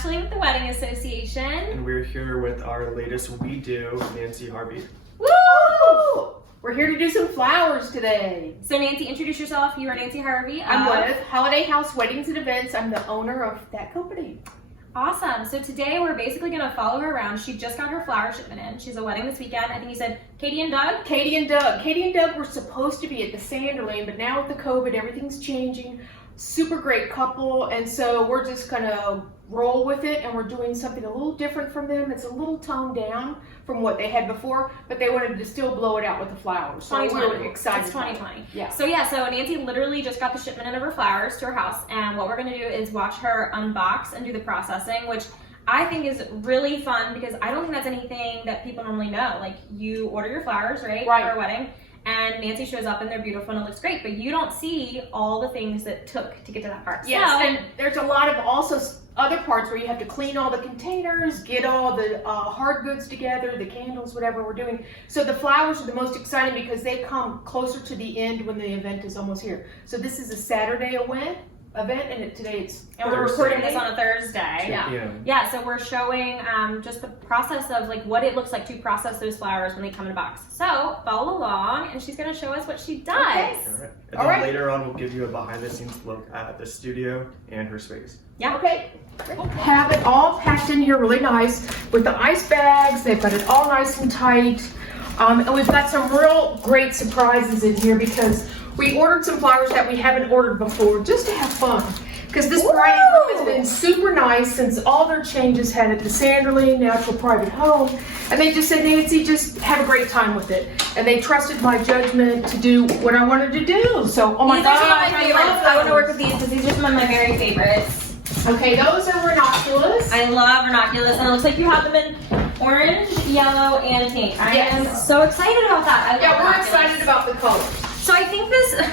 Ashley with the Wedding Association. And we're here with our latest We Do, Nancy Harvey. Woo! We're here to do some flowers today. So Nancy, introduce yourself. You are Nancy Harvey. I'm with Holiday House Weddings and Events. I'm the owner of that company. Awesome. So today we're basically going to follow her around. She just got her flower shipment in. She's a wedding this weekend. I think you said Katie and Doug? Katie and Doug. Katie and Doug were supposed to be at the Sanderling, but now with the COVID, everything's changing. Super great couple, and so we're just going to roll with it, and we're doing something a little different from them. It's a little toned down from what they had before, but they wanted to still blow it out with the flowers. So we're excited. It's 2020. Yeah. So Nancy literally just got the shipment in of her flowers to her house, and what we're going to do is watch her unbox and do the processing, which I think is really fun because I don't think that's anything that people normally know. Like, you order your flowers, right? For a wedding. And Nancy shows up and they're beautiful and it looks great, but you don't see all the things that took to get to that part. Yes, so, and there's a lot of also other parts where you have to clean all the containers, get all the hard goods together, the candles, whatever we're doing. So the flowers are the most exciting because they come closer to the end when the event is almost here. So this is a Saturday event, and today it's and we're recording this on a Thursday. Yeah. So we're showing just the process of like what it looks like to process those flowers when they come in a box. So follow along, and she's going to show us what she does. Okay. All right. And then later on, we'll give you a behind-the-scenes look at the studio and her space. Yeah. Okay. Have it all packed in here really nice with the ice bags. They've got it all nice and tight. And we've got some real great surprises in here because we ordered some flowers that we haven't ordered before just to have fun. Because this bride and groom has been super nice since all their changes had at the Sanderling, now to a private home. And they just said, Nancy, just have a great time with it. And they trusted my judgment to do what I wanted to do. So, oh my gosh, I want to work with these because these are some of my very favorites. Okay, those are ranunculus. I love ranunculus, and it looks like you have them in orange, yellow, and pink. I am so excited about that. We're excited about the colors. So I think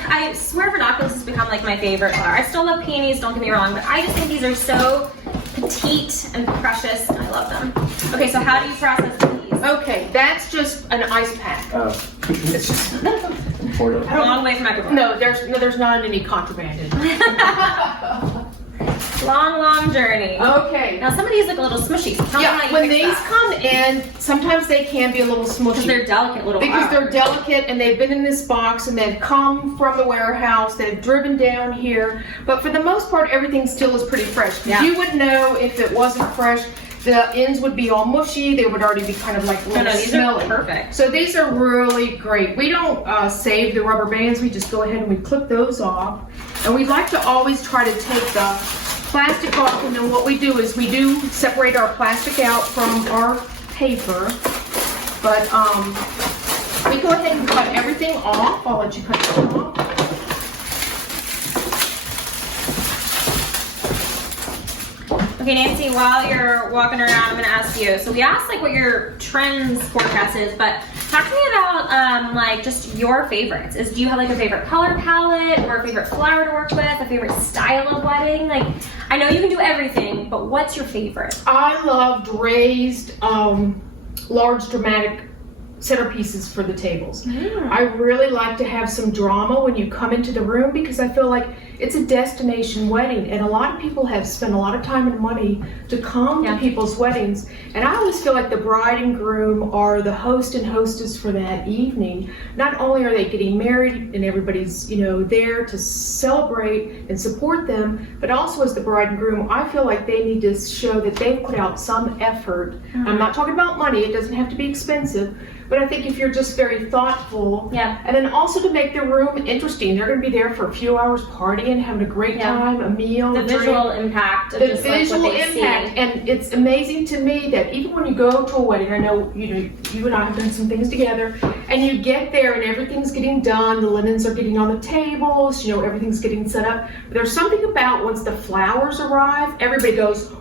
I swear ranunculus has become like my favorite flower. I still love peonies, don't get me wrong, but I just think these are so petite and precious, and I love them. Okay, so how do you process these? Okay, that's just an ice pack. It's just a long way from microphone. No, there's not any contraband in it. Long journey. Okay. Now some of these look a little smushy. When these come in, sometimes they can be a little smushy. Because they're delicate little flowers. Because they're delicate and they've been in this box and they've come from the warehouse, they've driven down here. But for the most part, everything still is pretty fresh. You would know if it wasn't fresh. The ends would be all mushy. They would already be kind of like these are perfect. So these are really great. We don't save the rubber bands. We just go ahead and we clip those off. And we like to always try to take the plastic off, and then what we do is we do separate our plastic out from our paper. But we go ahead and cut everything off. I'll let you cut it off. Okay, Nancy, while you're walking around, I'm going to ask you. So we asked like what your trends forecast is, but talk to me about like just your favorites. Do you have like a favorite color palette or a favorite flower to work with, a favorite style of wedding? Like, I know you can do everything, but what's your favorite? I loved raised, large dramatic centerpieces for the tables. I really like to have some drama when you come into the room because I feel like it's a destination wedding, and a lot of people have spent a lot of time and money to come to people's weddings, and I always feel like the bride and groom are the host and hostess for that evening. Not only are they getting married and everybody's there to celebrate and support them, but also as the bride and groom, I feel like they need to show that they've put out some effort. I'm not talking about money, it doesn't have to be expensive, but I think if you're just very thoughtful, and then also to make the room interesting, they're going to be there for a few hours partying, having a great time, a meal, the visual impact of the visual impact. And it's amazing to me that even when you go to a wedding, I know you and I have done some things together, and you get there and everything's getting done, the linens are getting on the tables, everything's getting set up. But there's something about once the flowers arrive, everybody goes,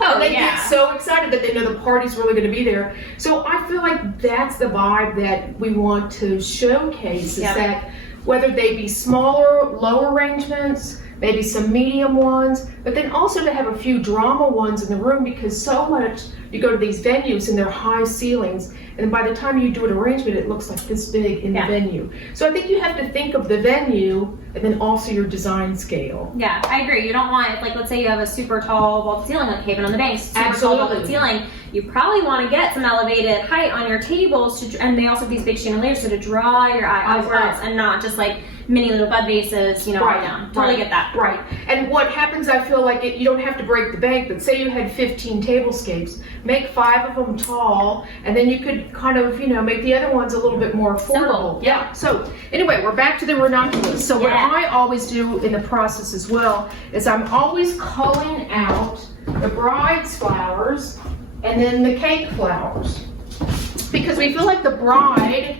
and they get so excited that they know the party's really going to be there. So I feel like that's the vibe that we want to showcase, is that whether they be smaller, low arrangements, maybe some medium ones, but then also to have a few drama ones in the room, because so much, you go to these venues and they're high ceilings, and by the time you do an arrangement, it looks like this big in the venue. So I think you have to think of the venue and then also your design scale. Yeah, I agree. You don't want, like, let's say you have a super tall vaulted ceiling, like Haven on the Bank, super tall vaulted ceiling. You probably want to get some elevated height on your tables, and they also have these big chandeliers, so to draw your eye outwards and not just like mini little bud vases, all down. Totally get that. Right. And what happens, I feel like you don't have to break the bank, but say you had 15 tablescapes, make 5 of them tall, and then you could kind of, make the other ones a little bit more affordable. Simple. Yeah. So anyway, we're back to the ranunculus. So what I always do in the process as well is I'm always culling out the bride's flowers and then the cake flowers, because we feel like the bride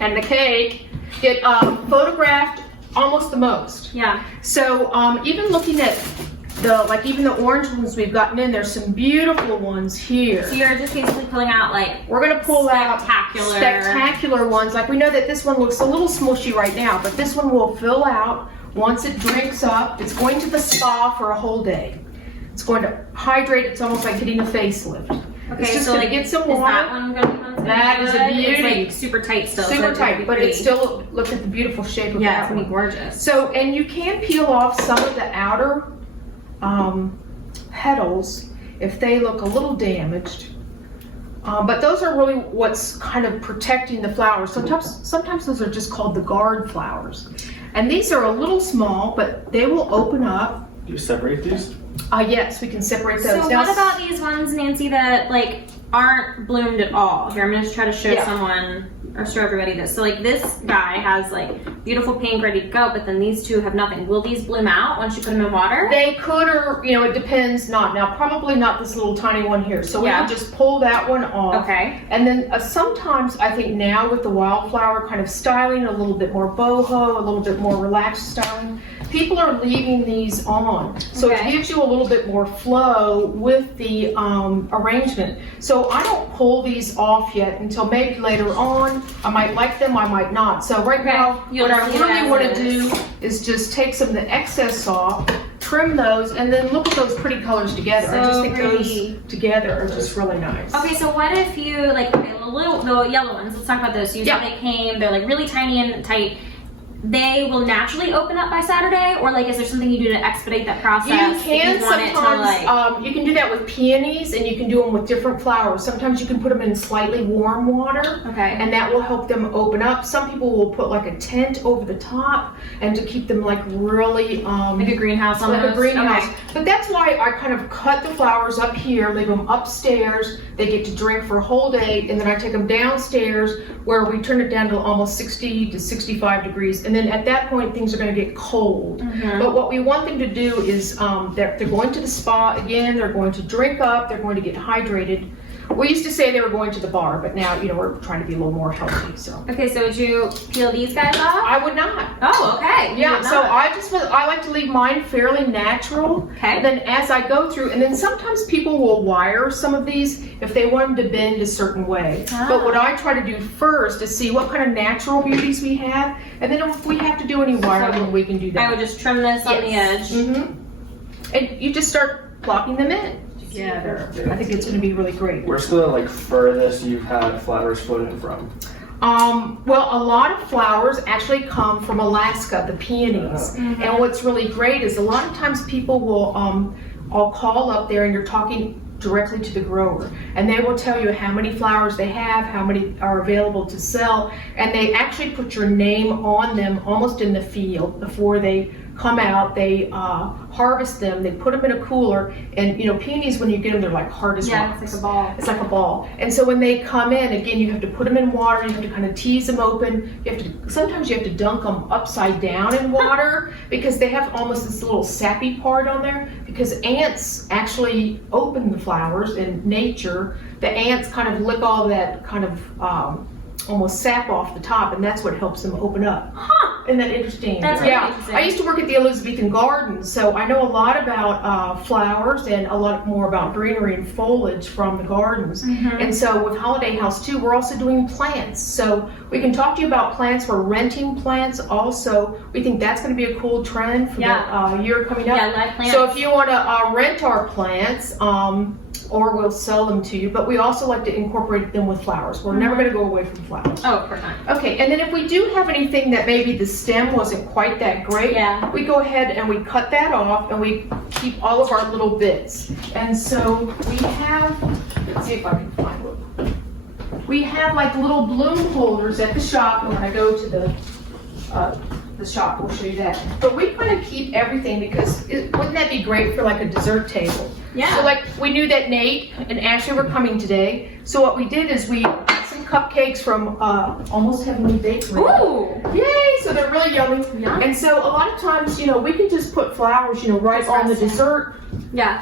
and the cake get photographed almost the most. Yeah. So even looking at even the orange ones we've gotten in, there's some beautiful ones here. So you're just basically pulling out we're gonna pull out spectacular ones. Like we know that this one looks a little smushy right now, but this one will fill out once it drinks up. It's going to the spa for a whole day. It's going to hydrate. It's almost like getting a facelift. Okay, it's just so gonna get some water. Is that one going to be That is a beauty. It's like super tight still. Super tight, but it's still, look at the beautiful shape of that it's gonna be gorgeous. So, and you can peel off some of the outer petals if they look a little damaged. But those are really what's kind of protecting the flowers. Sometimes those are just called the guard flowers. And these are a little small, but they will open up. Do you separate these? Yes, we can separate those. So what about these ones, Nancy, that aren't bloomed at all? Here, I'm gonna just try to show someone or show everybody this. So this guy has beautiful pink ready to go, but then these two have nothing. Will these bloom out once you put them in water? They could, or it depends. Now probably not this little tiny one here. So we can just pull that one off. Okay. And then sometimes I think now with the wildflower kind of styling, a little bit more boho, a little bit more relaxed styling, people are leaving these on. So it gives you a little bit more flow with the arrangement. So I don't pull these off yet until maybe later on. I might like them, I might not. So right now, what I really want to do is just take some of the excess off, trim those, and then look at those pretty colors together. I just think those together are just really nice. Okay, so what if you, the yellow ones, let's talk about those. You said they came, they're really tiny and tight. They will naturally open up by Saturday, or is there something you do to expedite that process? You can sometimes, you can do that with peonies, and you can do them with different flowers. Sometimes you can put them in slightly warm water, and that will help them open up. Some people will put a tent over the top, and to keep them really like a greenhouse, almost. Like a greenhouse. Okay. But that's why I kind of cut the flowers up here, leave them upstairs. They get to drink for a whole day, and then I take them downstairs where we turn it down to almost 60 to 65 degrees. And then at that point, things are going to get cold. But what we want them to do is they're going to the spa again, they're going to drink up, they're going to get hydrated. We used to say they were going to the bar, but now, we're trying to be a little more healthy, so. Okay, so would you peel these guys off? I would not. Oh, okay. Yeah, so I like to leave mine fairly natural. Okay. And then as I go through, and then sometimes people will wire some of these if they want them to bend a certain way. But what I try to do first is see what kind of natural beauties we have, and then if we have to do any wiring, we can do that. I would just trim this on the edge. And you just start plopping them in. Together. I think it's going to be really great. Where's the furthest you've had flowers floating from? Well, a lot of flowers actually come from Alaska, the peonies. And what's really great is a lot of times people will I'll call up there and you're talking directly to the grower, and they will tell you how many flowers they have, how many are available to sell, and they actually put your name on them almost in the field before they come out. They harvest them, they put them in a cooler, and peonies, when you get them, they're like hard as rocks. It's like a ball. It's like a ball. And so when they come in, again, you have to put them in water, you have to kind of tease them open. Sometimes you have to dunk them upside down in water because they have almost this little sappy part on there, because ants actually open the flowers in nature. The ants kind of lick all that kind of almost sap off the top, and that's what helps them open up. Isn't that interesting? That's really interesting. I used to work at the Elizabethan Gardens, so I know a lot about flowers and a lot more about greenery and foliage from the gardens. And so with Holiday House too, we're also doing plants. So we can talk to you about plants. We're renting plants also. We think that's going to be a cool trend for the year coming up. Live plants. So if you want to rent our plants, or we'll sell them to you, but we also like to incorporate them with flowers. We're never going to go away from flowers. Oh, of course not. Okay, and then if we do have anything that maybe the stem wasn't quite that great, we go ahead and we cut that off and we keep all of our little bits. And so we have, let's see if I can find one. We have like little bloom holders at the shop, and when I go to the shop, we'll show you that. But we kind of keep everything because wouldn't that be great for like a dessert table? Yeah. So like we knew that Nate and Ashley were coming today, so what we did is we got some cupcakes from Almost Heavenly Bakery. Ooh! Yay! So they're really yummy. Yeah. And so a lot of times, you know, we can just put flowers, you know, right on the dessert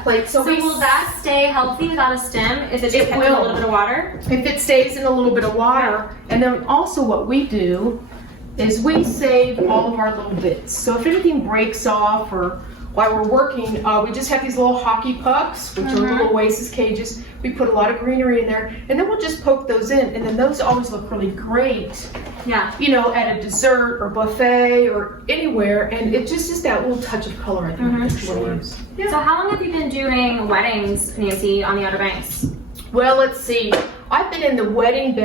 plate. So will that stay healthy without a stem if it's just kept in a little bit of water? If it stays in a little bit of water. And then also what we do is we save all of our little bits. So if anything breaks off or while we're working, we just have these little hockey pucks, which are little oasis cages. We put a lot of greenery in there, and then we'll just poke those in, and then those always look really great. Yeah. You know, at a dessert or buffet or anywhere, and it just is that little touch of color, I think. That's what it is. Yeah. So how long have you been doing weddings, Nancy, on the Outer Banks? Well, let's see. I've been in the wedding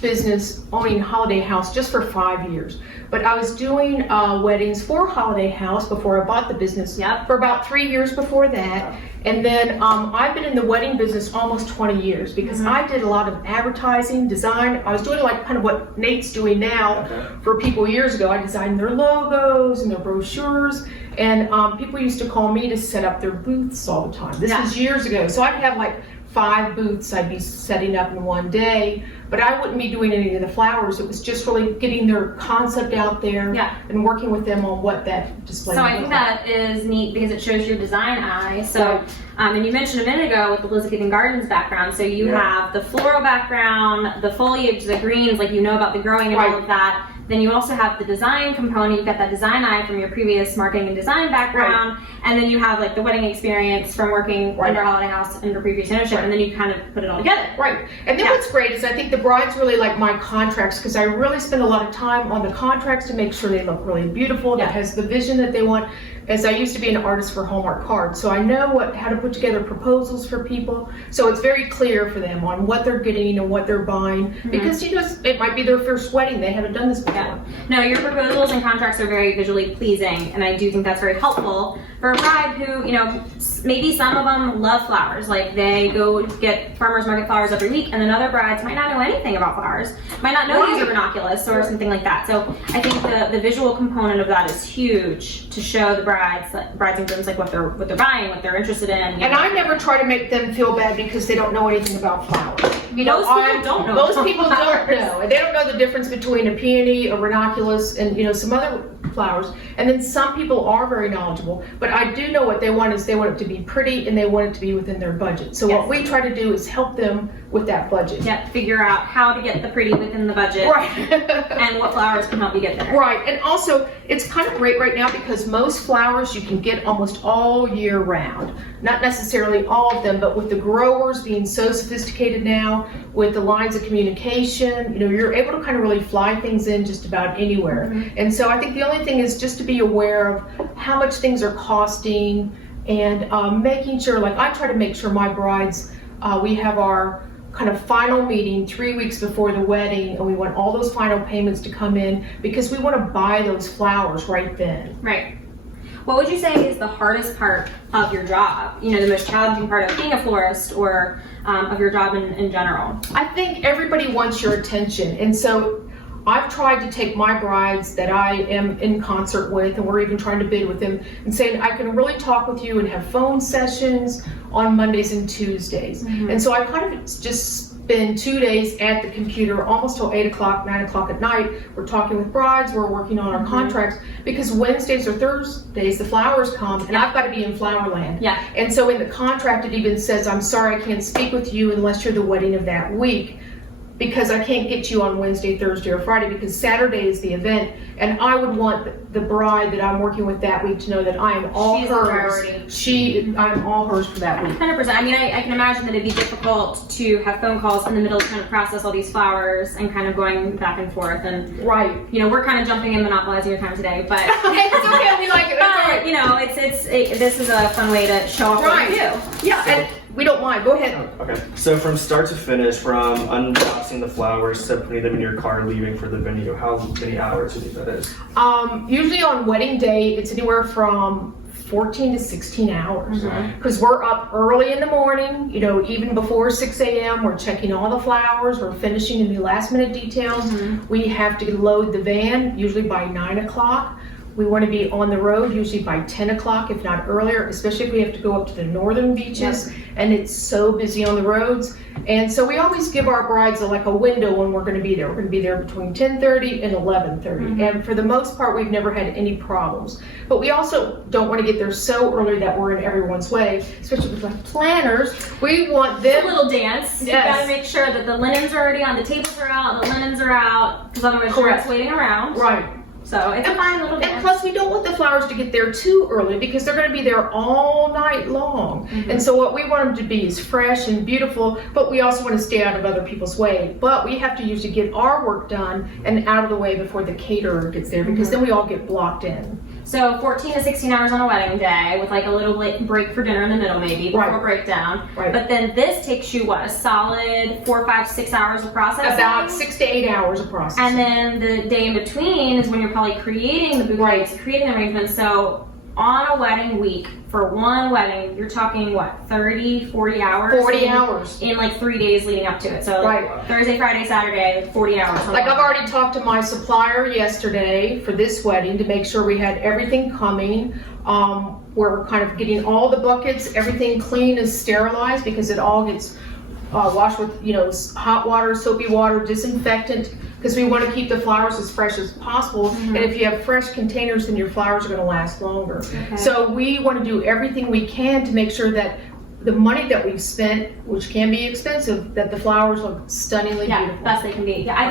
business owning Holiday House just for 5 years. But I was doing weddings for Holiday House before I bought the business for about 3 years before that. And then I've been in the wedding business almost 20 years because I did a lot of advertising, design. I was doing like kind of what Nate's doing now for people years ago. I designed their logos and their brochures. And people used to call me to set up their booths all the time. This was years ago. So I'd have like 5 booths I'd be setting up in one day, but I wouldn't be doing any of the flowers. It was just really getting their concept out there and working with them on what that display So I think that is neat because it shows your design eye. So, and you mentioned a minute ago with the Elizabethan Gardens background, so you have the floral background, the foliage, the greens, like you know about the growing and all of that. Then you also have the design component. You've got that design eye from your previous marketing and design background. And then you have like the wedding experience from working under Holiday House under previous ownership. And then you kind of put it all together. Right. And then what's great is I think the brides really like my contracts because I really spend a lot of time on the contracts to make sure they look really beautiful, that has the vision that they want. As I used to be an artist for Hallmark cards, so I know how to put together proposals for people. So it's very clear for them on what they're getting and what they're buying because you know it might be their first wedding; they haven't done this before. No, your proposals and contracts are very visually pleasing, and I do think that's very helpful for a bride who, you know, maybe some of them love flowers, like they go get farmers market flowers every week, and then other brides might not know anything about flowers, might not know use a ranunculus or something like that. So I think the visual component of that is huge to show the brides and grooms like what they're buying, what they're interested in. And I never try to make them feel bad because they don't know anything about flowers. You know, people don't know. Most people don't know. They don't know the difference between a peony, a ranunculus, and you know some other flowers. And then some people are very knowledgeable, but I do know what they want is they want it to be pretty and they want it to be within their budget. So what we try to do is help them with that budget. Yeah, figure out how to get the pretty within the budget. Right. And what flowers can help you get there. Right. And also, it's kind of great right now because most flowers you can get almost all year round. Not necessarily all of them, but with the growers being so sophisticated now, with the lines of communication, you know, you're able to kind of really fly things in just about anywhere. And so I think the only thing is just to be aware of how much things are costing and making sure, like I try to make sure my brides, we have our kind of final meeting 3 weeks before the wedding, and we want all those final payments to come in because we want to buy those flowers right then. Right. What would you say is the hardest part of your job? You know, the most challenging part of being a florist or of your job in general? I think everybody wants your attention, and so I've tried to take my brides that I am in concert with, and we're even trying to bid with them, and saying I can really talk with you and have phone sessions on Mondays and Tuesdays. And so I kind of just spend 2 days at the computer almost till 8 o'clock, 9 o'clock at night. We're talking with brides, we're working on our contracts, because Wednesdays or Thursdays the flowers come and I've got to be in Flowerland. And so in the contract it even says, I'm sorry I can't speak with you unless you're the wedding of that week, because I can't get you on Wednesday, Thursday, or Friday because Saturday is the event, and I would want the bride that I'm working with that week to know that I am all hers. I'm all hers for that week. 100%. I mean, I can imagine that it'd be difficult to have phone calls in the middle to kind of process all these flowers and kind of going back and forth. And you know, we're kind of jumping in, monopolizing your time today, but it's okay. We like it. But you know, this is a fun way to show off what we do. Yeah, and we don't mind. Go ahead. Okay. So from start to finish, from unboxing the flowers to putting them in your car, leaving for the venue, how many hours do you think that is? Usually on wedding day, it's anywhere from 14 to 16 hours. Mhm. Because we're up early in the morning, you know, even before 6 a.m. We're checking all the flowers, we're finishing any last minute details. We have to load the van usually by 9 o'clock. We want to be on the road usually by 10 o'clock, if not earlier, especially if we have to go up to the northern beaches and it's so busy on the roads. And so we always give our brides like a window when we're going to be there. We're going to be there between 10:30 and 11:30. And for the most part, we've never had any problems. But we also don't want to get there so early that we're in everyone's way, especially with like planners. We want them. A little dance. You gotta make sure that the linens are already on, the tables are out, the linens are out, because otherwise you're just waiting around. Right. So it's a fine little dance. And plus, we don't want the flowers to get there too early because they're going to be there all night long. And so what we want them to be is fresh and beautiful, but we also want to stay out of other people's way. But we have to usually get our work done and out of the way before the caterer gets there because then we all get blocked in. So 14 to 16 hours on a wedding day with like a little break for dinner in the middle maybe before breakdown. Right. But then this takes you what, a solid 4, 5, 6 hours of processing? About 6 to 8 hours of processing. And then the day in between is when you're probably creating the bouquets, creating the arrangements. So on a wedding week, for one wedding, you're talking what, 30, 40 hours? 40 hours. In like 3 days leading up to it. So Thursday, Friday, Saturday, 40 hours. Like I've already talked to my supplier yesterday for this wedding to make sure we had everything coming. We're kind of getting all the buckets, everything clean and sterilized because it all gets washed with, you know, hot water, soapy water, disinfectant, because we want to keep the flowers as fresh as possible. And if you have fresh containers, then your flowers are going to last longer. So we want to do everything we can to make sure that the money that we've spent, which can be expensive, that the flowers look stunningly beautiful. Best they can be. Yeah, I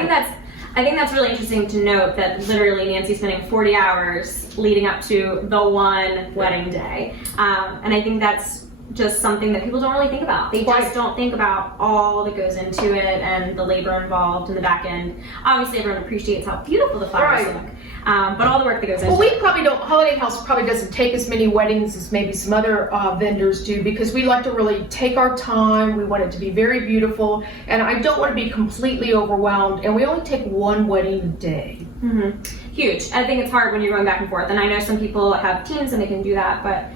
think that's really interesting to note that literally Nancy's spending 40 hours leading up to the one wedding day. And I think that's just something that people don't really think about. They just don't think about all that goes into it and the labor involved in the back end. Obviously, everyone appreciates how beautiful the flowers look, but all the work that goes into it. Well, we probably don't, Holiday House probably doesn't take as many weddings as maybe some other vendors do because we like to really take our time. We want it to be very beautiful, and I don't want to be completely overwhelmed, and we only take one wedding a day. Huge. I think it's hard when you're going back and forth, and I know some people have teams and they can do that, but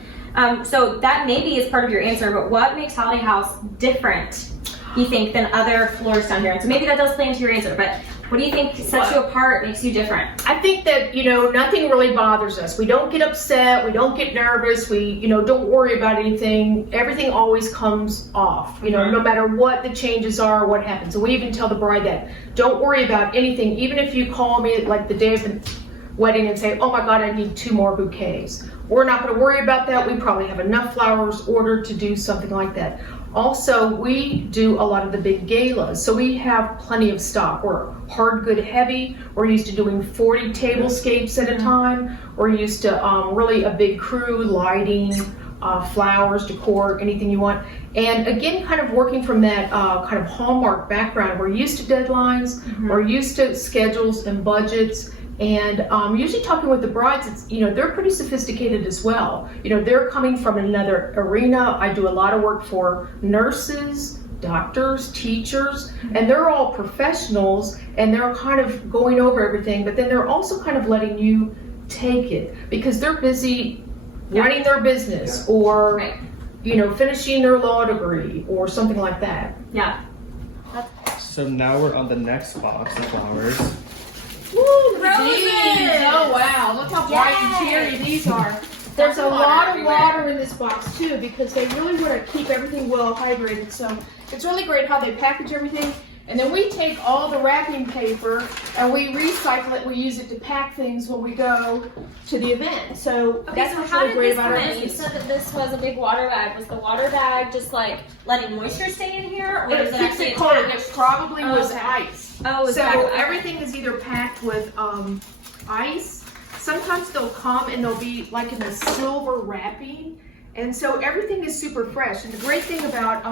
so that maybe is part of your answer, but what makes Holiday House different, you think, than other floors down here? And so maybe that does play into your answer, but what do you think sets you apart, makes you different? I think that, you know, nothing really bothers us. We don't get upset, we don't get nervous, we, you know, don't worry about anything. Everything always comes off, you know, no matter what the changes are or what happens. So we even tell the bride that, don't worry about anything, even if you call me like the day of the wedding and say, oh my God, I need 2 more bouquets. We're not going to worry about that. We probably have enough flowers ordered to do something like that. Also, we do a lot of the big galas, so we have plenty of stock. We're hard good heavy. We're used to doing 40 tablescapes at a time. We're used to really a big crew, lighting, flowers, decor, anything you want. And again, kind of working from that kind of Hallmark background. We're used to deadlines. We're used to schedules and budgets. And usually talking with the brides, it's, you know, they're pretty sophisticated as well. You know, they're coming from another arena. I do a lot of work for nurses, doctors, teachers, and they're all professionals, and they're kind of going over everything, but then they're also kind of letting you take it because they're busy running their business or, you know, finishing their law degree or something like that. So now we're on the next box of flowers. Woo, roses! Oh wow, look how bright and cheery these are. There's a lot of water in this box too because they really want to keep everything well hydrated. So it's really great how they package everything. And then we take all the wrapping paper and we recycle it. We use it to pack things when we go to the event. So that's what's really great about our business. You said that this was a big water bag. Was the water bag just like letting moisture stay in here, or It was it actually keeps it cold. attached? It probably was ice. Oh, so everything is either packed with ice. Sometimes they'll come and they'll be like in a silver wrapping. And so everything is super fresh. And the great thing about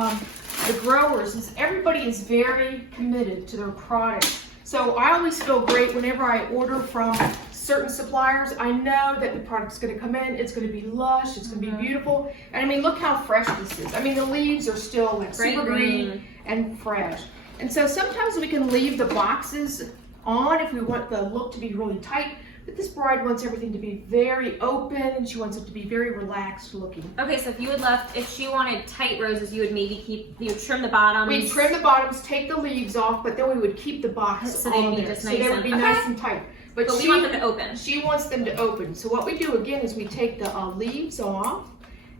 the growers is everybody is very committed to their product. So I always feel great whenever I order from certain suppliers. I know that the product's going to come in, it's going to be lush, it's going to be beautiful. And I mean, look how fresh this is. I mean, the leaves are still like super green and fresh. And so sometimes we can leave the boxes on if we want the look to be really tight. But this bride wants everything to be very open, and she wants it to be very relaxed looking. Okay, so if she wanted tight roses, you would maybe trim the bottoms. We'd trim the bottoms, take the leaves off, but then we would keep the box so on they'd be there. just So nice they would and- be okay. nice and tight. But we want them to open. She wants them to open. So what we do again is we take the leaves off,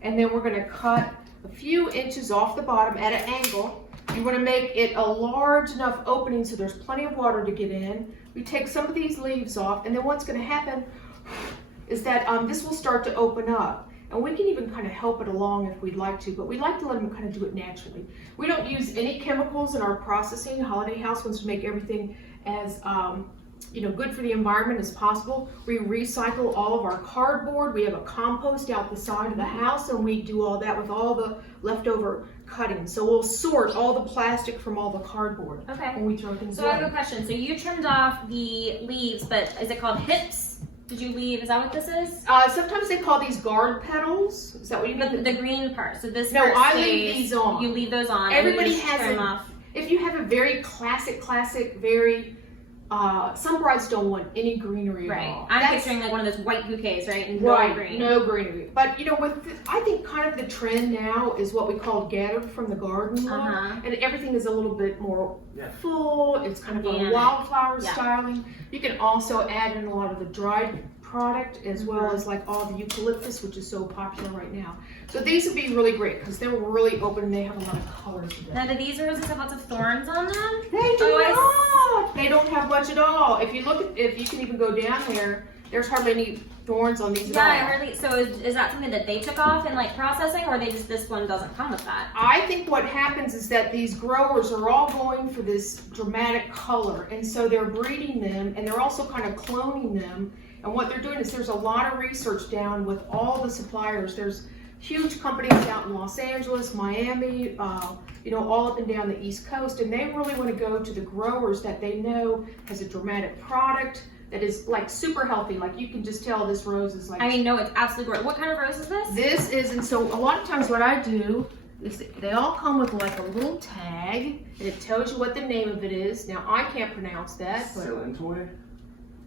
and then we're going to cut a few inches off the bottom at an angle. You want to make it a large enough opening so there's plenty of water to get in. We take some of these leaves off, and then what's going to happen is that this will start to open up. And we can even kind of help it along if we'd like to, but we like to let them kind of do it naturally. We don't use any chemicals in our processing. Holiday House wants to make everything as good for the environment as possible. We recycle all of our cardboard. We have a compost out the side of the house, and we do all that with all the leftover cutting. So we'll sort all the plastic from all the cardboard when we throw things So I have away. a question. So you trimmed off the leaves, but is it called hips? Did you leave? Is that what this is? Sometimes they call these guard petals. Is that what you mean? The green part. So this No, part I stays, leave these on. You leave those on. Everybody and you just has trim it. off. If you have a very classic, very, some brides don't want any greenery at all. I'm picturing like one of those white bouquets, right? And Right, no green. no greenery. But I think kind of the trend now is what we call gathered from the garden look. And everything is a little bit more full. It's kind of a Organic. wildflower styling. You can also add in a lot of the dried product as well as like all the eucalyptus, which is so popular right now. So these would be really great because they're really open and they have a lot of colors in them. Now, do these roses have lots of thorns on them? They do not. They don't have much at all. If you can even go down there, there's hardly any thorns on these at all. Yeah, I hardly. So is that something that they took off in like processing, or this one doesn't come with that? I think what happens is that these growers are all going for this dramatic color, and so they're breeding them, and they're also kind of cloning them. And what they're doing is there's a lot of research down with all the suppliers. There's huge companies out in Los Angeles, Miami, all up and down the East Coast, and they really want to go to the growers that they know has a dramatic product that is like super healthy. Like you can just tell this rose is like. I mean, no, it's absolutely gorgeous. What kind of rose is this? This is, and so a lot of times what I do is they all come with like a little tag, and it tells you what the name of it is. Now I can't pronounce that, but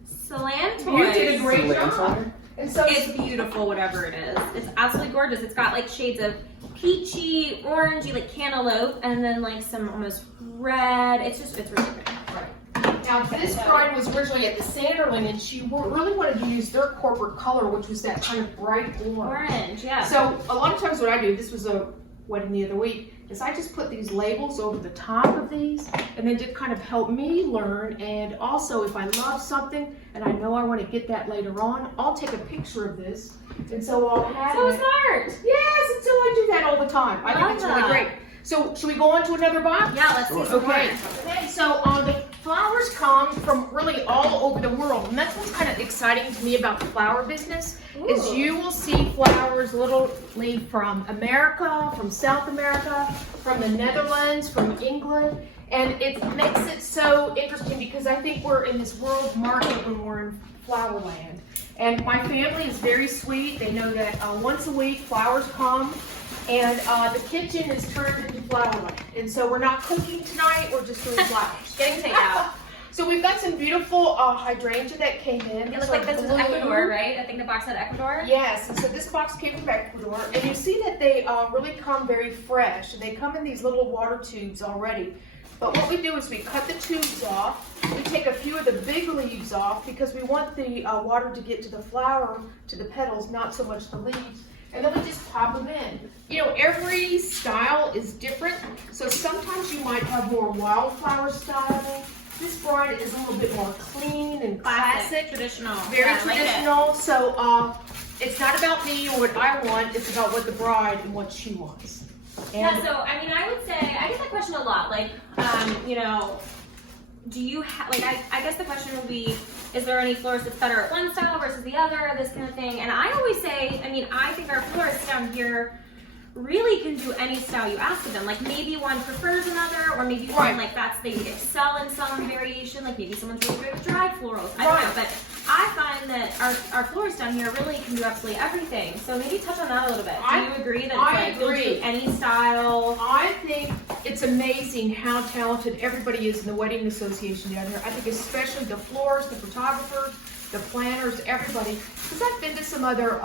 Cilantro. you did a great job. And so It's beautiful, whatever it is. It's absolutely gorgeous. It's got like shades of peachy, orangey, like cantaloupe, and then like some almost red. It's really pretty. now this bride was originally at the Sanderling, and she really wanted to use their corporate color, which was that kind of bright orange. Orange, yeah. So a lot of times what I do, this was a wedding the other week, is I just put these labels over the top of these, and then to kind of help me learn. And also if I love something and I know I want to get that later on, I'll take a picture of this, and so I'll have So it. smart. Yes, and so I do that all the time. I think it's really great. So should we go on to another box? Yeah, let's see some more. Okay, so the flowers come from really all over the world, and that's what's kind of exciting to me about the flower business. Is you will see flowers literally from America, from South America, from the Netherlands, from England, and it makes it so interesting because I think we're in this world market when we're in flower land. And my family is very sweet. They know that once a week flowers come, and the kitchen is turned into flower land. And so we're not cooking tonight, we're just doing flowers. Getting takeout. So we've got some beautiful hydrangea that came in. It looks like this is Ecuador, right? I think the box said Ecuador. Yes, and so this box came from Ecuador, and you see that they really come very fresh, and they come in these little water tubes already. But what we do is we cut the tubes off, we take a few of the big leaves off because we want the water to get to the flower, to the petals, not so much the leaves. And then we just pop them in. Every style is different, so sometimes you might have more wildflower style. This bride is a little bit more clean and classic, traditional, very yeah, traditional. So it's not about me or what I want; it's about what the bride and what she wants. Yeah. So I mean, I would say I get that question a lot. Like, do you I guess the question would be, is there any florist that's better at one style versus the other, this kind of thing? And I always say, I mean, I think our florists down here really can do any style you ask of them. Like maybe one prefers another, or maybe one like they excel in some variation. Like maybe someone's really great with dried florals. I don't know, but I find that our florists down here really can do absolutely everything. So maybe touch on that a little bit. Do you agree that you'll do any style? I think it's amazing how talented everybody is in the wedding association down here. I think especially the florists, the photographers, the planners, everybody. Because I've been to some other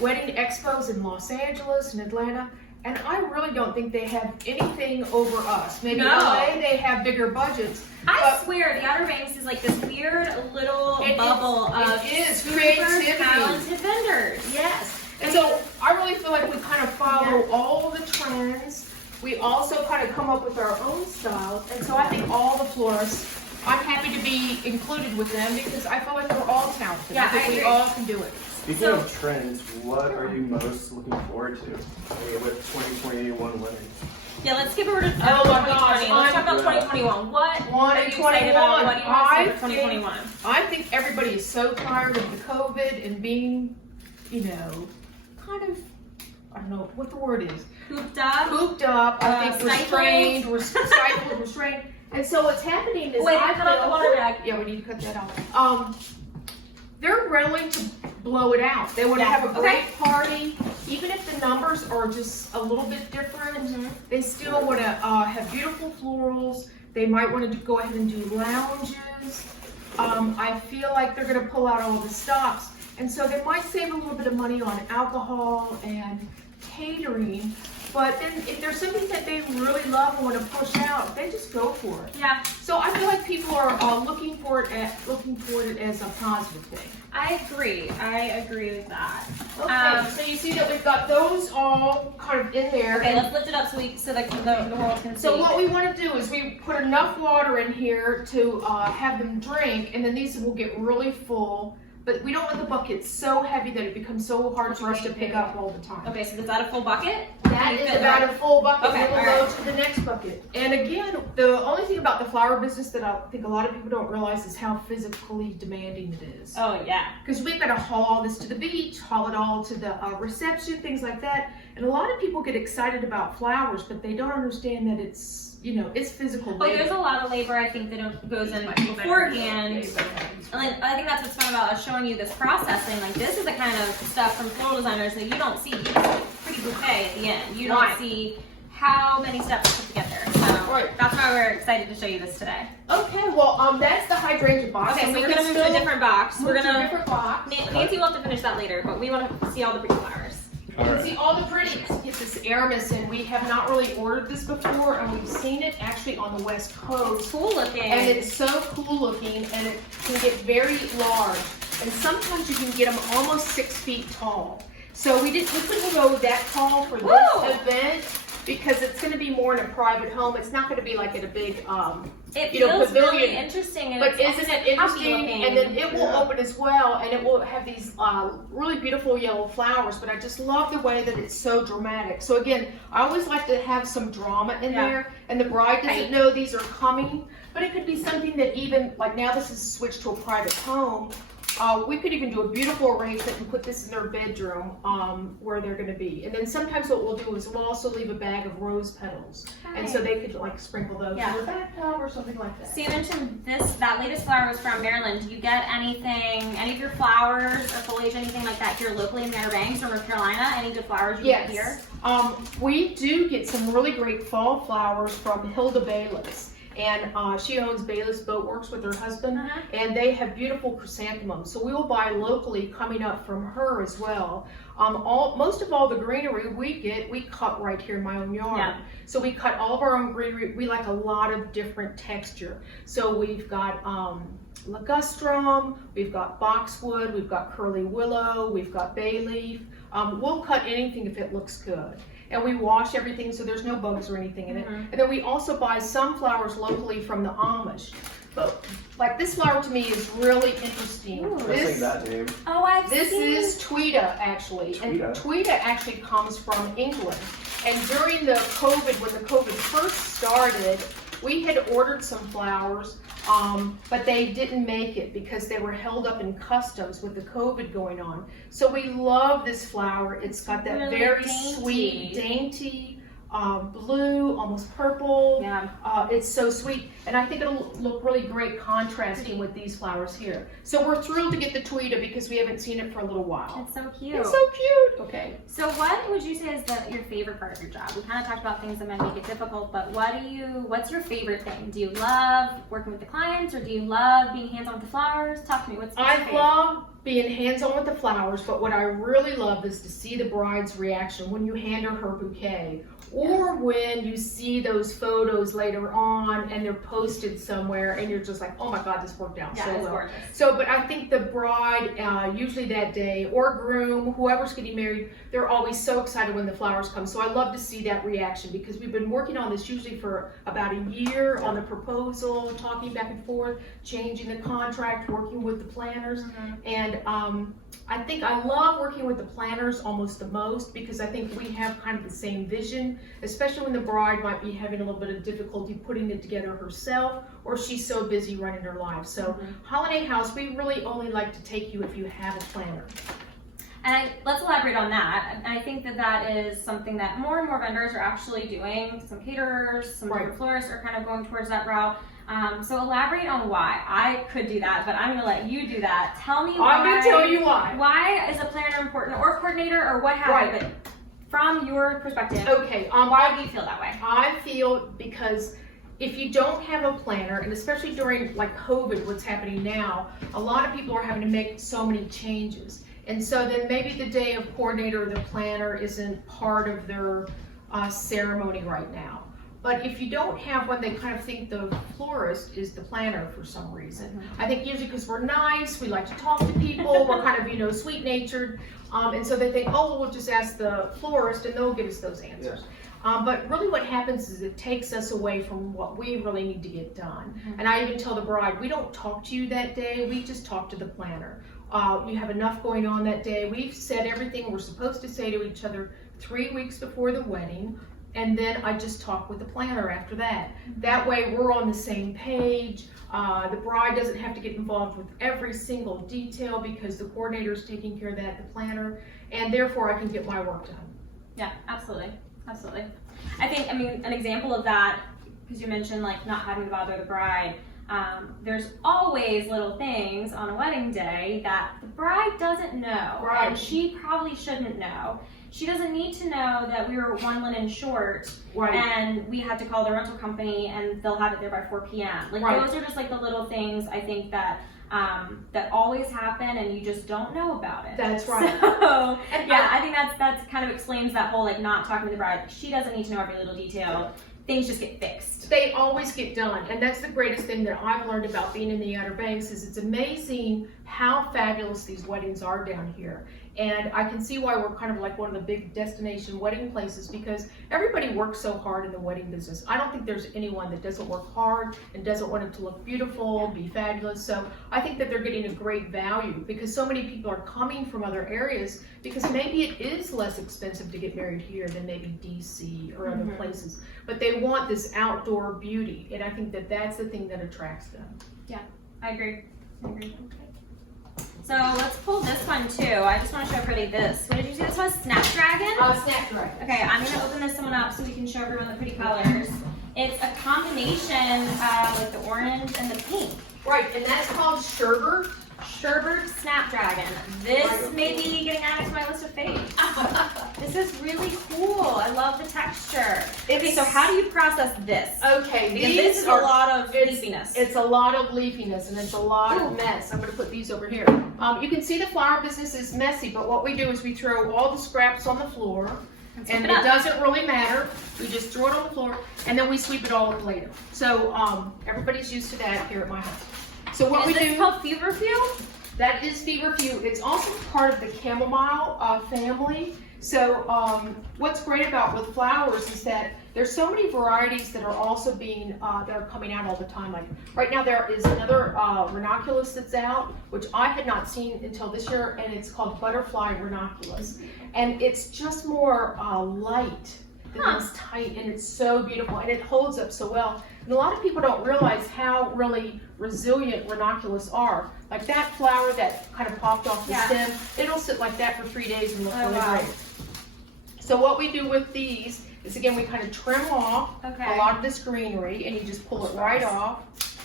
wedding expos in Los Angeles and Atlanta, and I really don't think they have anything over us. Maybe LA, they have bigger budgets. I swear, the Outer Banks is like this weird little bubble of super talented vendors. Yes. And so I really feel like we kind of follow all the trends. We also kind of come up with our own styles. And so I think all the florists, I'm happy to be included with them because I feel like we're all talented. Yeah, I think we all can do it. Speaking of trends, what are you most looking forward to with 2021 weddings? Yeah, let's skip over to 2020. Let's talk about 2021. What are you excited about? What do you want to see for 2021? I think everybody is so tired of the COVID and being, kind of, I don't know what the word is. Cooped up. I think restrained, stifled, restrained. And so what's happening is cut off the water bag. Yeah, we need to cut that off. They're willing to blow it out. They want to have a great party, even if the numbers are just a little bit different. They still want to have beautiful florals. They might want to go ahead and do lounges. I feel like they're going to pull out all the stops, and so they might save a little bit of money on alcohol and catering. But then if there's something that they really love and want to push out, they just go for it. Yeah. So I feel like people are looking for it as a positive thing. I agree with that. Okay. So you see that we've got those all kind of in there. Okay, let's lift it up so that the world can see. So what we want to do is we put enough water in here to have them drink, and then these will get really full. But we don't want the bucket so heavy that it becomes so hard for us to pick up all the time. Okay, so is that a full bucket? That is about a full bucket. Okay, we'll go to the next bucket. And again, the only thing about the flower business that I think a lot of people don't realize is how physically demanding it is. Oh, yeah. Because we've got to haul all this to the beach, haul it all to the reception, things like that. And a lot of people get excited about flowers, but they don't understand that it's, it's physical labor. Well, there's a lot of labor, I think, that goes in beforehand. And I think that's what's fun about us showing you this processing. Like, this is the kind of stuff from floral designers that you don't see. You just see a pretty bouquet at the end. You don't see how many steps are put together. So that's why we're excited to show you this today. Okay, well, that's the hydrangea box. Okay, so we're going to move to a different box. We're going to a different box. Nancy will have to finish that later, but we want to see all the pretty flowers. You can see all the pretties. Get this Aramis, and we have not really ordered this before, and we've seen it actually on the West Coast. Cool looking. And it's so cool looking, and it can get very large. And sometimes you can get them almost 6 feet tall. So we couldn't go that tall for this event because it's going to be more in a private home. It's not going to be like at a big it feels pavilion. Really interesting. And but isn't it interesting? And then it will open as well, and it will have these really beautiful yellow flowers. But I just love the way that it's so dramatic. So again, I always like to have some drama in there, and the bride doesn't know these are coming. But it could be something that even, like now this is switched to a private home. We could even do a beautiful arrangement and put this in their bedroom where they're going to be. And then sometimes what we'll do is we'll also leave a bag of rose petals. And so they could like sprinkle those in their bathtub or something like that. So you mentioned that latest flower was from Maryland. Do you get any of your flowers or foliage, anything like that here locally in the Outer Banks or North Carolina? Any good flowers you get here? We do get some really great fall flowers from Hilda Bayless. And she owns Bayless Boat Works with her husband, and they have beautiful chrysanthemums. So we will buy locally coming up from her as well. Most of all the greenery we cut right here in my own yard. Yeah. So we cut all of our own greenery. We like a lot of different texture. So we've got ligustrum, we've got boxwood, we've got curly willow, we've got bay leaf. We'll cut anything if it looks good. And we wash everything so there's no bugs or anything in it. And then we also buy some flowers locally from the Amish. But like this flower to me is really interesting. This name. This is Tweeda actually. And Tweeda actually comes from England. And during the COVID, when the COVID first started, We had ordered some flowers, but they didn't make it because they were held up in customs with the COVID going on. So we love this flower. It's got that Really very dainty. sweet, dainty, blue, almost purple. Yeah. It's so sweet, and I think it'll look really great contrasting with these flowers here. So we're thrilled to get the Tweeta because we haven't seen it for a little while. It's so cute. It's so cute. Okay. So what would you say is your favorite part of your job? We kind of talked about things that might make it difficult, but what's your favorite thing? Do you love working with the clients, or do you love being hands-on with the flowers? Talk to me. What's your I favorite? love being hands-on with the flowers, but what I really love is to see the bride's reaction when you hand her bouquet, or when you see those photos later on and they're posted somewhere and you're just like, oh my God, this worked out so it's well. gorgeous. So, but I think the bride, usually that day, or groom, whoever's getting married, they're always so excited when the flowers come. So I love to see that reaction because we've been working on this usually for about a year on the proposal, talking back and forth, changing the contract, working with the planners. And I think I love working with the planners almost the most because I think we have kind of the same vision, especially when the bride might be having a little bit of difficulty putting it together herself, or she's so busy running her life. So Holiday House, we really only like to take you if you have a planner. And let's elaborate on that. I think that is something that more and more vendors are actually doing. Some caterers, some different florists are kind of going towards that route. So elaborate on why. I could do that, but I'm going to let you do that. Tell me why. I'm going to tell you why. Why is a planner important, or coordinator, or what have you? But from your perspective, okay, why do you feel that way? I feel because if you don't have a planner, and especially during like COVID, what's happening now, a lot of people are having to make so many changes. And so then maybe the day of coordinator or the planner isn't part of their ceremony right now. But if you don't have one, they kind of think the florist is the planner for some reason. I think usually because we're nice, we like to talk to people, we're kind of, sweet-natured. And so they think, oh, well, we'll just ask the florist and they'll give us those answers. But really what happens is it takes us away from what we really need to get done. And I even tell the bride, we don't talk to you that day, we just talk to the planner. You have enough going on that day. We've said everything we're supposed to say to each other 3 weeks before the wedding. And then I just talk with the planner after that. That way we're on the same page. The bride doesn't have to get involved with every single detail because the coordinator is taking care of that, the planner, and therefore I can get my work done. Yeah, absolutely. Absolutely. I think, an example of that, because you mentioned like not having to bother the bride, there's always little things on a wedding day that the bride doesn't know, and she probably shouldn't know. She doesn't need to know that we were one linen short and we had to call the rental company and they'll have it there by 4 p.m. Like those are just like the little things I think that that always happen and you just don't know about it. That's right. So yeah, I think that's kind of explains that whole like not talking to the bride. She doesn't need to know every little detail. Things just get fixed. They always get done, and that's the greatest thing that I've learned about being in the Outer Banks is it's amazing how fabulous these weddings are down here. And I can see why we're kind of like one of the big destination wedding places because everybody works so hard in the wedding business. I don't think there's anyone that doesn't work hard and doesn't want it to look beautiful, be fabulous. So I think that they're getting a great value because so many people are coming from other areas because maybe it is less expensive to get married here than maybe DC or other places. But they want this outdoor beauty, and I think that that's the thing that attracts them. Yeah, I agree. So let's pull this one too. I just want to show how pretty this. What did you say this was? Snapdragon? Snapdragon. Okay, I'm going to open this one up so we can show everyone the pretty colors. It's a combination with the orange and the pink. Right, and that's called Sherbert. Sherbert Snapdragon. This may be getting added to my list of faves. This is really cool. I love the texture. Okay, so how do you process this? Okay, Because this is a lot of leafiness. It's a lot of leafiness and it's a lot of mess. I'm going to put these over here. You can see the flower business is messy, but what we do is we throw all the scraps on the floor, and it doesn't really matter. We just throw it on the floor, and then we sweep it all up later. So everybody's used to that here at my house. So what is we do? Is called feverfew? That is feverfew. It's also part of the chamomile family. So what's great about with flowers is that there's so many varieties that are also being that are coming out all the time. Like right now there is another ranunculus that's out, which I had not seen until this year, and it's called butterfly ranunculus, and it's just more light. The thing's tight and it's so beautiful and it holds up so well. And a lot of people don't realize how really resilient ranunculus are. Like that flower that kind of popped off the stem, it'll sit like that for 3 days and look really great. So what we do with these is, again, we kind of trim off a lot of this greenery and you just pull it right off.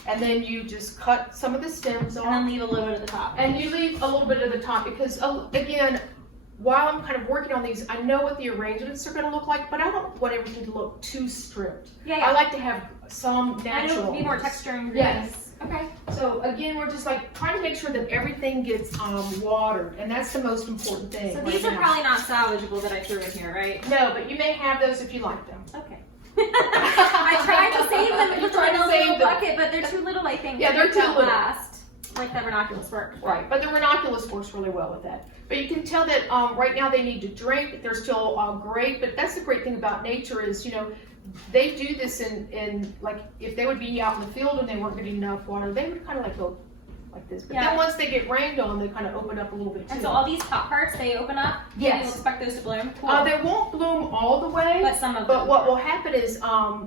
And then you just cut some of the stems off. And then leave a little bit at the top. And you leave a little bit at the top because, again, while I'm kind of working on these, I know what the arrangements are going to look like, but I don't want everything to look too stripped. I like to have some natural. And be more texture and greens. Yes. Okay. So again, we're just like trying to make sure that everything gets watered, and that's the most important thing. So these are probably not salvageable that I threw in here, right? No, but you may have those if you like them. Okay. I tried to save them in a little bucket, but they're too little, I think. Yeah, they're too little. Last, like the ranunculus work. Right, but the ranunculus works really well with that. But you can tell that right now they need to drink. They're still great, but that's the great thing about nature is, you know, they do this in like, if they would be out in the field and they weren't getting enough water, they would kind of like go like this. But then once they get rained on, they kind of open up a little bit too. And so all these top parts, they open up? Yes. You expect those to bloom? Cool. They won't bloom all the way. But some of them. But what will happen is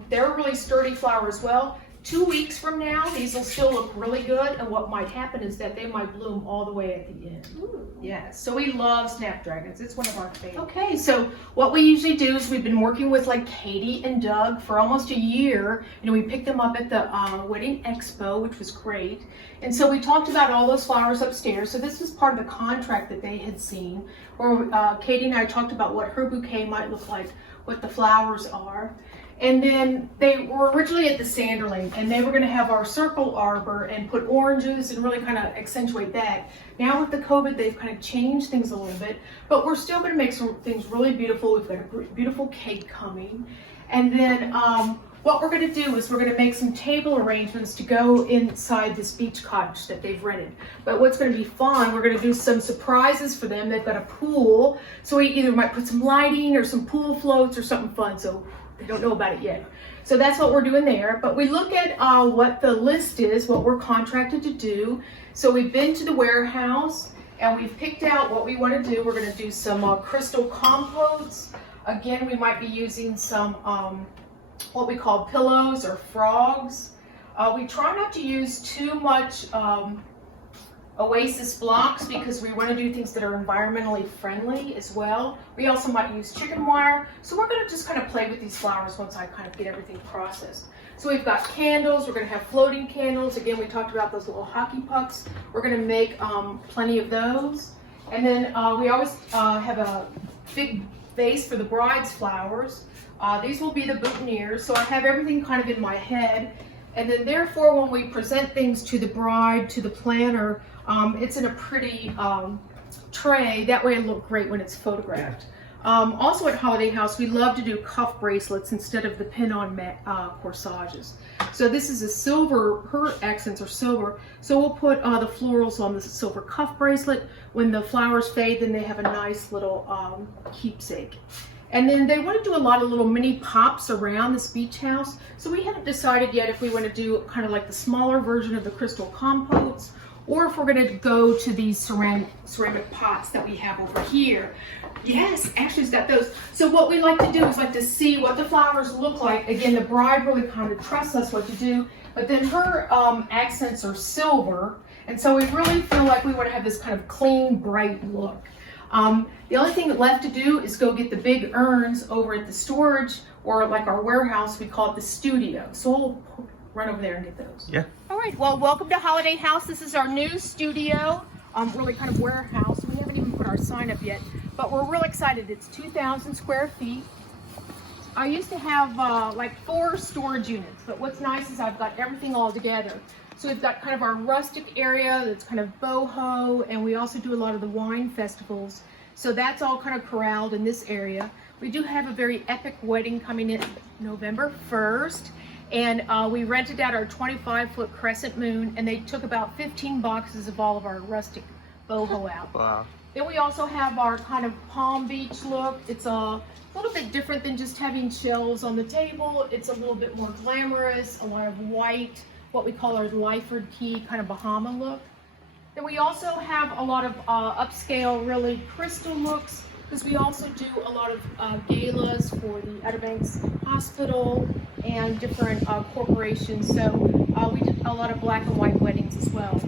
they're a really sturdy flower as well. 2 weeks from now, these will still look really good, and what might happen is that they might bloom all the way at the end. Ooh. Yes, so we love snapdragons. It's one of our favorites. Okay, so what we usually do is we've been working with like Katie and Doug for almost a year. You know, we picked them up at the Wedding Expo, which was great. And so we talked about all those flowers upstairs. So this was part of the contract that they had seen, where Katie and I talked about what her bouquet might look like, what the flowers are. And then they were originally at the Sanderling, and they were going to have our circle arbor and put oranges and really kind of accentuate that. Now with the COVID, they've kind of changed things a little bit, but we're still going to make some things really beautiful. We've got a beautiful cake coming. And then what we're going to do is we're going to make some table arrangements to go inside this beach cottage that they've rented. But what's going to be fun, we're going to do some surprises for them. They've got a pool, so we either might put some lighting or some pool floats or something fun. So they don't know about it yet. So that's what we're doing there. But we look at what the list is, what we're contracted to do. So we've been to the warehouse and we've picked out what we want to do. We're going to do some crystal compotes. Again, we might be using some what we call pillows or frogs. We try not to use too much Oasis blocks because we want to do things that are environmentally friendly as well. We also might use chicken wire. So we're going to just kind of play with these flowers once I kind of get everything processed. So we've got candles. We're going to have floating candles. Again, we talked about those little hockey pucks. We're going to make plenty of those. And then we always have a big vase for the bride's flowers. These will be the boutonnieres. So I have everything kind of in my head. And then therefore, when we present things to the bride, to the planner, it's in a pretty tray. That way it'll look great when it's photographed. Also at Holiday House, we love to do cuff bracelets instead of the pin-on corsages. So this is a silver, her accents are silver. So we'll put the florals on the silver cuff bracelet. When the flowers fade, then they have a nice little keepsake. And then they want to do a lot of little mini pops around this beach house. So we haven't decided yet if we want to do kind of like the smaller version of the crystal compotes, or if we're going to go to these ceramic pots that we have over here. Yes, Ashley's got those. So what we like to do is like to see what the flowers look like. Again, the bride really kind of trusts us what to do, but then her accents are silver, and so we really feel like we want to have this kind of clean, bright look. The only thing left to do is go get the big urns over at the storage, or like our warehouse, we call it the studio. So we'll run over there and get those. Yeah. All right, well, welcome to Holiday House. This is our new studio, really kind of warehouse. We haven't even put our sign up yet, but we're real excited. It's 2,000 square feet. I used to have like 4 storage units, but what's nice is I've got everything all together. So we've got kind of our rustic area that's kind of boho, and we also do a lot of the wine festivals. So that's all kind of corralled in this area. We do have a very epic wedding coming in November 1st, and we rented out our 25-foot crescent moon, and they took about 15 boxes of all of our rustic boho out. Wow. Then we also have our kind of Palm Beach look. It's a little bit different than just having shelves on the table. It's a little bit more glamorous, a lot of white, what we call our Lyford Key kind of Bahama look. Then we also have a lot of upscale, really crystal looks. because we also do a lot of galas for the Outer Banks Hospital and different corporations. So we did a lot of black and white weddings as well.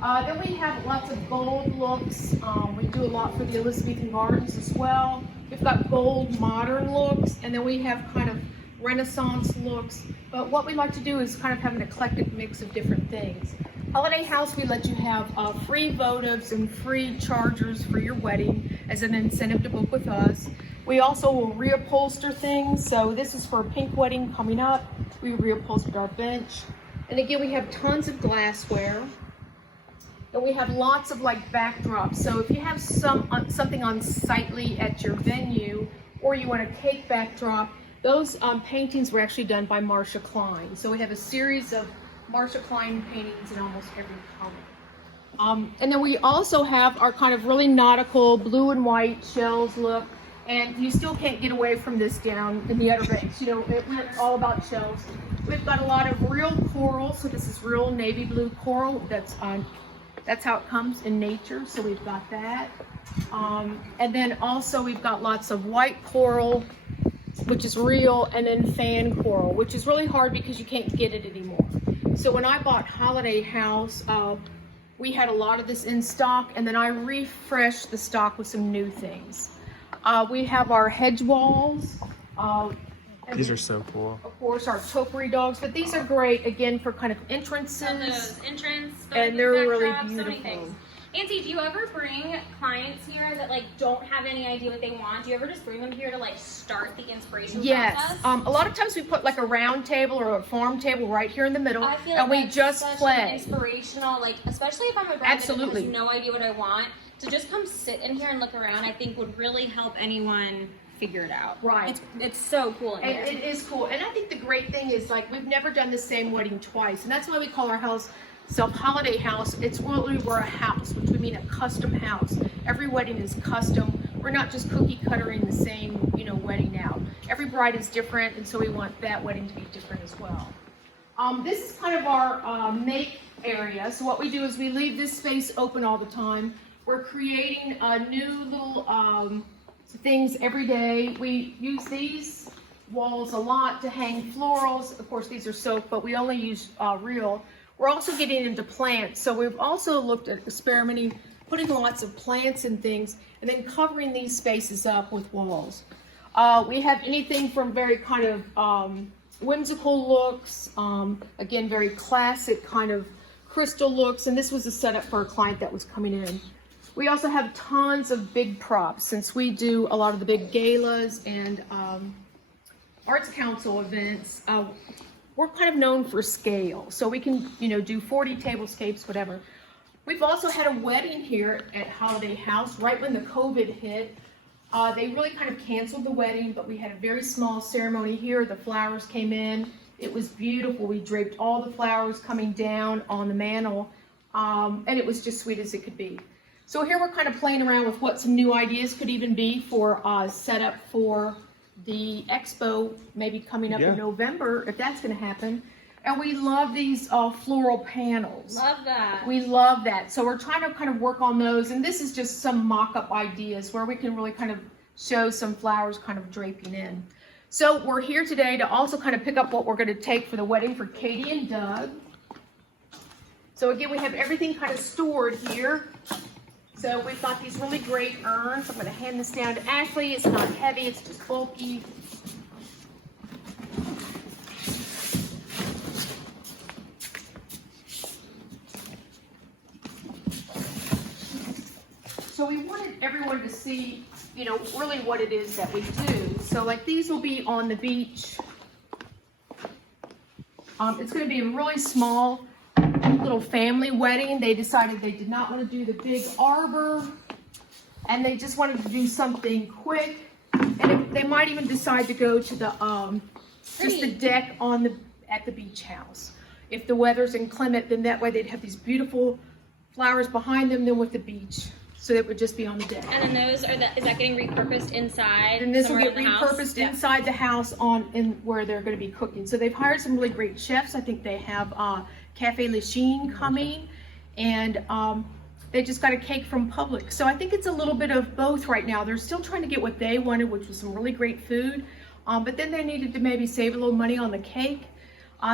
Then we have lots of gold looks. We do a lot for the Elizabethan Gardens as well. We've got gold modern looks, and then we have kind of Renaissance looks. But what we like to do is kind of have an eclectic mix of different things. Holiday House, we let you have free votives and free chargers for your wedding as an incentive to book with us. We also will reupholster things. So this is for a pink wedding coming up. We reupholstered our bench. And again, we have tons of glassware. And we have lots of like backdrops. So if you have something unsightly at your venue, or you want a cake backdrop, those paintings were actually done by Marcia Klein. So we have a series of Marcia Klein paintings in almost every color. And then we also have our kind of really nautical blue and white shells look. And you still can't get away from this down in the Outer Banks. You know, we're all about shells. We've got a lot of real coral. So this is real navy blue coral. That's how it comes in nature, so we've got that. And then also we've got lots of white coral, which is real, and then fan coral, which is really hard because you can't get it anymore. So when I bought Holiday House, we had a lot of this in stock, and then I refreshed the stock with some new things. We have our hedge walls. These are so cool. Of course, our topiary dogs, but these are great, again, for kind of entrances. Those entrance, and they're really backdrops, so many beautiful. things. Auntie, do you ever bring clients here that like don't have any idea what they want? Do you ever just bring them here to like start the inspiration process? A lot of times we put like a round table or a farm table right here in the middle, I feel and like we that's just such play. an inspirational, like especially if I'm a bride Absolutely. that has no idea what I want, to just come sit in here and look around, I think would really help anyone figure it out. Right. It's so cool in here. And it is cool. And I think the great thing is like we've never done the same wedding twice, and that's why we call our house Holiday House. It's really, we're a house, which we mean a custom house. Every wedding is custom. We're not just cookie cuttering the same, you know, wedding out. Every bride is different, and so we want that wedding to be different as well. This is kind of our make area. So what we do is we leave this space open all the time. We're creating new little things every day. We use these walls a lot to hang florals. Of course, these are soap, but we only use real. We're also getting into plants. So we've also looked at experimenting, putting lots of plants and things, and then covering these spaces up with walls. We have anything from very kind of whimsical looks, again, very classic kind of crystal looks, and this was a setup for a client that was coming in. We also have tons of big props, since we do a lot of the big galas and Arts Council events. We're kind of known for scale, so we can, you know, do 40 tablescapes, whatever. We've also had a wedding here at Holiday House right when the COVID hit. They really kind of canceled the wedding, but we had a very small ceremony here. The flowers came in. It was beautiful. We draped all the flowers coming down on the mantle, and it was just sweet as it could be. So here we're kind of playing around with what some new ideas could even be for setup for the expo, maybe coming up in November, if that's going to happen. And we love these floral panels. Love that. We love that. So we're trying to kind of work on those. And this is just some mock-up ideas where we can really kind of show some flowers kind of draping in. So we're here today to also kind of pick up what we're going to take for the wedding for Katie and Doug. So again, we have everything kind of stored here. So we've got these really great urns. I'm going to hand this down to Ashley. It's not heavy, it's just bulky. So we wanted everyone to see, you know, really what it is that we do. So like these will be on the beach. It's going to be a really small little family wedding. They decided they did not want to do the big arbor, and they just wanted to do something quick. And they might even decide to go to the just the deck at the beach house. If the weather's inclement, then that way they'd have these beautiful flowers behind them, then with the beach. So it would just be on the deck. And then those is that getting repurposed inside? And this will get in the repurposed inside the house where they're going to be cooking. So they've hired some really great chefs. I think they have Cafe Le Chine coming, and they just got a cake from Publix. So I think it's a little bit of both right now. They're still trying to get what they wanted, which was some really great food. But then they needed to maybe save a little money on the cake.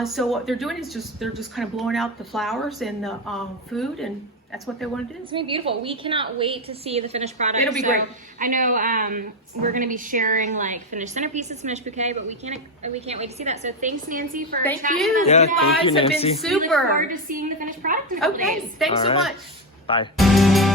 So what they're doing is they're just kind of blowing out the flowers and the food, and that's what they want to do. It's gonna be beautiful. We cannot wait to see the finished product. It'll be great. I know we're gonna be sharing like finished centerpieces, finished bouquet, but we can't wait to see that. So thanks, Nancy, for Thank chatting you. with us Yeah, You today. thank guys you, have Nancy. been We look forward super. to seeing the finished product in a couple Okay, days. thanks All so right. much. Bye.